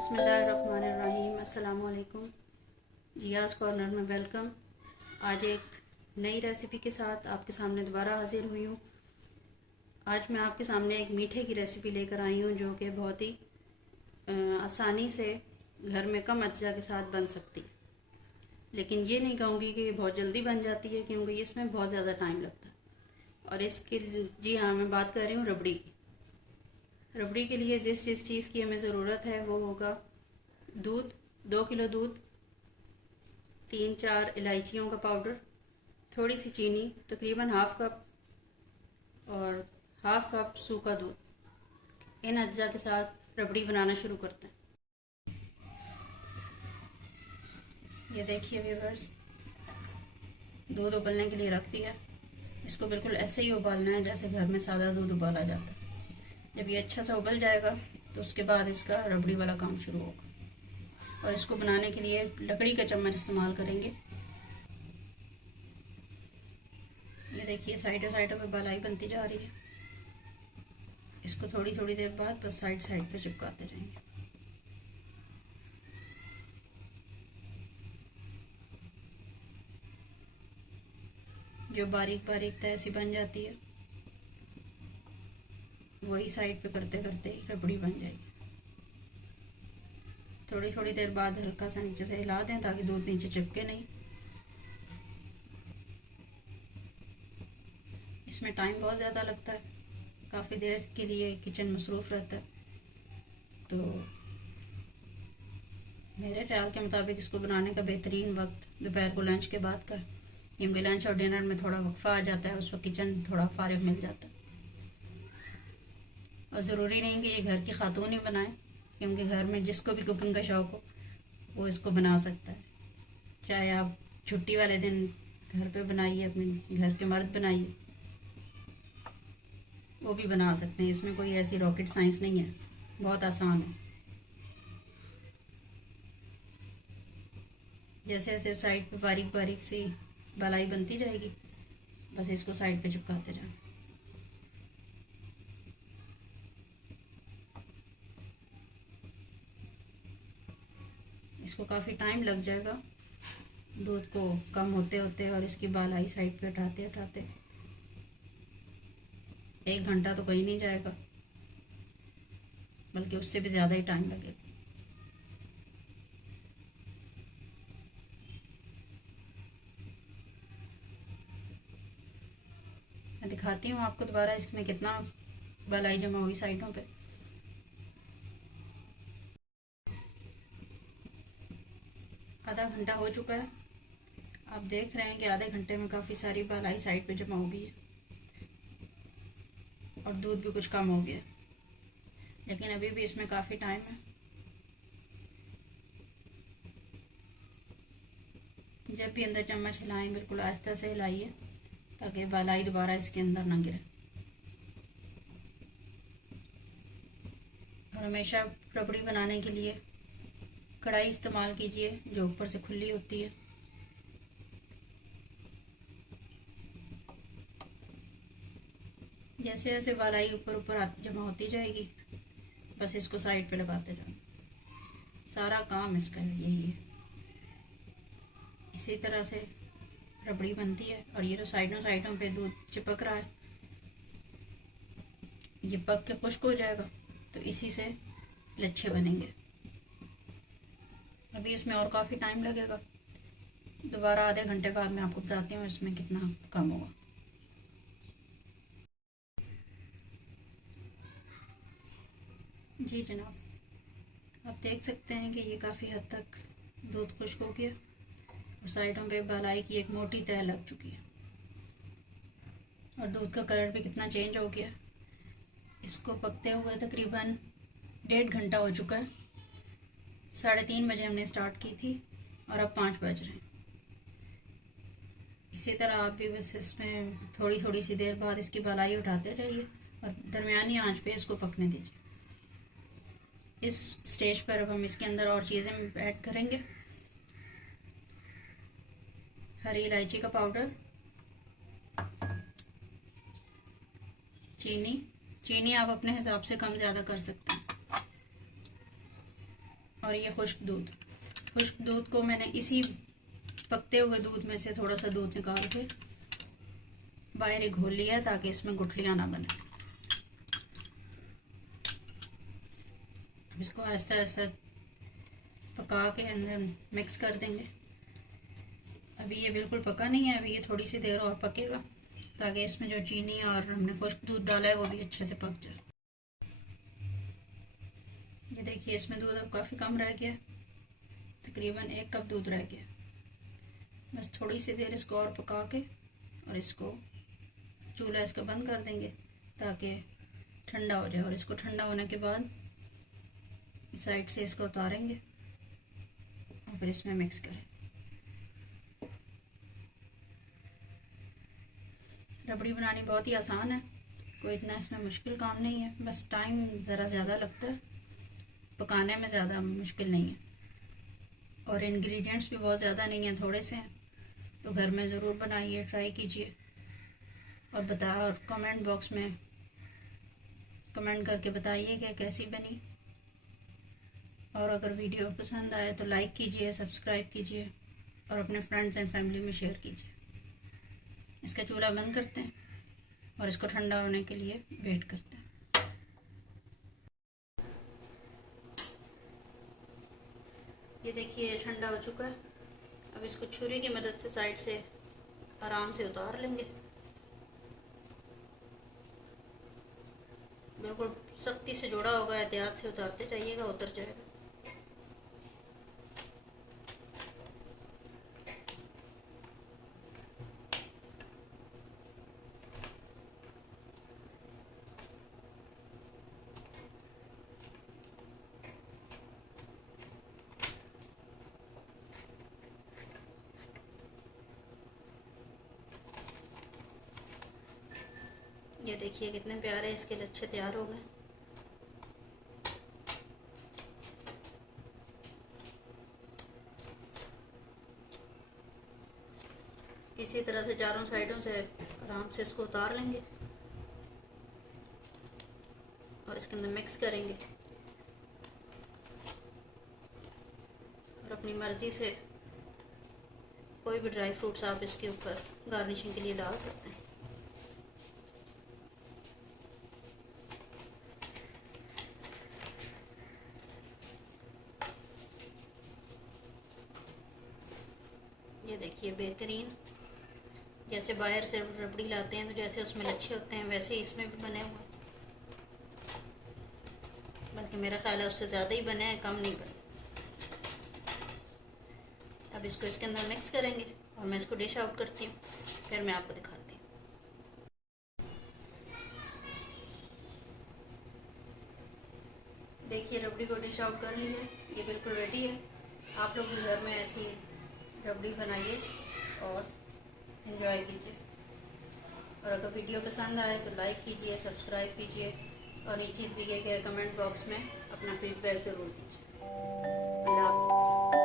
बिस्मिल्लाहिर्रहमानिर्रहीम। अस्सलाम वालेकुम। जियाज़ कॉर्नर में वेलकम। आज एक नई रेसिपी के साथ आपके सामने दोबारा हाजिर हुई हूँ। आज मैं आपके सामने एक मीठे की रेसिपी लेकर आई हूँ जो कि बहुत ही आसानी से घर में कम अज्जा के साथ बन सकती है। लेकिन ये नहीं कहूँगी कि ये बहुत जल्दी बन जाती है, क्योंकि इसमें बहुत ज़्यादा टाइम लगता है। और इसके जी हाँ, मैं बात कर रही हूँ रबड़ी की। रबड़ी के लिए जिस जिस चीज़ की हमें ज़रूरत है वो होगा दूध, 2 किलो दूध, 3-4 इलायचियों का पाउडर, थोड़ी सी चीनी, तकरीबन हाफ कप, और हाफ कप सूखा दूध। इन अज्जा के साथ रबड़ी बनाना शुरू करते हैं। ये देखिए व्यूअर्स, दूध उबलने के लिए रख दिया। इसको बिल्कुल ऐसे ही उबालना है जैसे घर में सादा दूध उबाला जाता है। जब ये अच्छा सा उबल जाएगा तो उसके बाद इसका रबड़ी वाला काम शुरू होगा। और इसको बनाने के लिए लकड़ी का चम्मच इस्तेमाल करेंगे। ये देखिए साइडों साइडों पे बालाई बनती जा रही है। इसको थोड़ी थोड़ी देर बाद बस साइड साइड पे चिपकाते रहेंगे। जो बारीक बारीक तय सी बन जाती है वही साइड पे करते करते ही रबड़ी बन जाएगी। थोड़ी थोड़ी देर बाद हल्का सा नीचे से हिला दें ताकि दूध नीचे चिपके नहीं। इसमें टाइम बहुत ज़्यादा लगता है, काफ़ी देर के लिए किचन मसरूफ़ रहता है। तो मेरे ख्याल के मुताबिक इसको बनाने का बेहतरीन वक्त दोपहर को लंच के बाद का, क्योंकि लंच और डिनर में थोड़ा वक्फा आ जाता है, उस वक्त किचन थोड़ा फारिग मिल जाता है। और ज़रूरी नहीं कि ये घर की खातून ही बनाए, क्योंकि घर में जिसको भी कुकिंग का शौक़ हो वो इसको बना सकता है। चाहे आप छुट्टी वाले दिन घर पे बनाइए, अपने घर के मर्द बनाइए, वो भी बना सकते हैं। इसमें कोई ऐसी रॉकेट साइंस नहीं है, बहुत आसान है। जैसे जैसे साइड पे बारीक बारीक सी बलाई बनती जाएगी, बस इसको साइड पे चिपकाते जाएं। इसको काफ़ी टाइम लग जाएगा दूध को कम होते होते, और इसकी बालाई साइड पे हटाते हटाते 1 घंटा तो कहीं नहीं जाएगा, बल्कि उससे भी ज़्यादा ही टाइम लगेगा। मैं दिखाती हूँ आपको दोबारा इसमें कितना बालाई जमा हुई साइडों पे। आधा घंटा हो चुका है। आप देख रहे हैं कि आधे घंटे में काफ़ी सारी बालाई साइड पे जमा हो गई है और दूध भी कुछ कम हो गया, लेकिन अभी भी इसमें काफ़ी टाइम है। जब भी अंदर चम्मच हिलाएं, बिल्कुल आहिस्ता से हिलाइए ताकि बालाई दोबारा इसके अंदर ना गिरे। और हमेशा रबड़ी बनाने के लिए कढ़ाई इस्तेमाल कीजिए जो ऊपर से खुली होती है। जैसे जैसे बालाई ऊपर ऊपर जमा होती जाएगी, बस इसको साइड पे लगाते जाना। सारा काम इसका यही है। इसी तरह से रबड़ी बनती है। और ये जो साइडों साइडों पे दूध चिपक रहा है, ये पक के खुश्क हो जाएगा तो इसी से लच्छे बनेंगे। अभी इसमें और काफ़ी टाइम लगेगा। दोबारा आधे घंटे बाद मैं आपको बताती हूँ इसमें कितना कम होगा। जी जनाब, आप देख सकते हैं कि ये काफ़ी हद तक दूध खुश्क हो गया और साइडों पे बालाई की एक मोटी तह लग चुकी है और दूध का कलर भी कितना चेंज हो गया। इसको पकते हुए तकरीबन 1.5 घंटा हो चुका है। 3:30 बजे हमने स्टार्ट की थी और अब 5 बज रहे हैं। इसी तरह आप भी बस इसमें थोड़ी थोड़ी सी देर बाद इसकी बालाई उठाते रहिए और दरमियानी आंच पे इसको पकने दीजिए। इस स्टेज पर अब हम इसके अंदर और चीज़ें ऐड करेंगे। हरी इलायची का पाउडर, चीनी आप अपने हिसाब से कम ज़्यादा कर सकते हैं। और ये खुश्क दूध को मैंने इसी पकते हुए दूध में से थोड़ा सा दूध निकाल के बाहर ही घोल लिया है ताकि इसमें गुठलियाँ ना बने। इसको आहिस्ता आहिस्ता पका के अंदर मिक्स कर देंगे। अभी ये बिल्कुल पका नहीं है, अभी ये थोड़ी सी देर और पकेगा ताकि इसमें जो चीनी और हमने खुश्क दूध डाला है वो भी अच्छे से पक जाए। ये देखिए इसमें दूध अब काफ़ी कम रह गया, तकरीबन 1 कप दूध रह गया। बस थोड़ी सी देर इसको और पका के और इसको चूल्हा इसका बंद कर देंगे ताकि ठंडा हो जाए। और इसको ठंडा होने के बाद इस साइड से इसको उतारेंगे और फिर इसमें मिक्स करें। रबड़ी बनानी बहुत ही आसान है, कोई इतना इसमें मुश्किल काम नहीं है, बस टाइम ज़रा ज़्यादा लगता है, पकाने में ज़्यादा मुश्किल नहीं है और इंग्रेडिएंट्स भी बहुत ज़्यादा नहीं है, थोड़े से हैं। तो घर में ज़रूर बनाइए, ट्राई कीजिए और कमेंट बॉक्स में कमेंट करके बताइए कि कैसी बनी। और अगर वीडियो पसंद आए तो लाइक कीजिए, सब्सक्राइब कीजिए और अपने फ्रेंड्स एंड फैमिली में शेयर कीजिए। इसका चूल्हा बंद करते हैं और इसको ठंडा होने के लिए वेट करते हैं। ये देखिए ठंडा हो चुका है। अब इसको छुरी की मदद से साइड से आराम से उतार लेंगे। बिल्कुल सख्ती से जोड़ा होगा, एहतियात से उतारते जाइएगा, उतर जाएगा। ये देखिए कितने प्यारे इसके लच्छे तैयार हो गए। इसी तरह से चारों साइडों से आराम से इसको उतार लेंगे और इसके अंदर मिक्स करेंगे और अपनी मर्जी से कोई भी ड्राई फ्रूट्स आप इसके ऊपर गार्निशिंग के लिए डाल सकते हैं। ये देखिए बेहतरीन, जैसे बाहर से रबड़ी लाते हैं तो जैसे उसमें लच्छे होते हैं वैसे ही इसमें भी बने हुए, बल्कि मेरा ख्याल है उससे ज़्यादा ही बने हैं, कम नहीं बने। अब इसको इसके अंदर मिक्स करेंगे और मैं इसको डिश आउट करती हूँ, फिर मैं आपको दिखाती हूँ। देखिए रबड़ी को डिश आउट कर ली है, ये बिल्कुल रेडी है। आप लोग भी घर में ऐसी रबड़ी बनाइए और एंजॉय कीजिए। और अगर वीडियो पसंद आए तो लाइक कीजिए, सब्सक्राइब कीजिए और नीचे दिए गए कमेंट बॉक्स में अपना फीडबैक ज़रूर दीजिए। अल्लाह हाफ़िज़।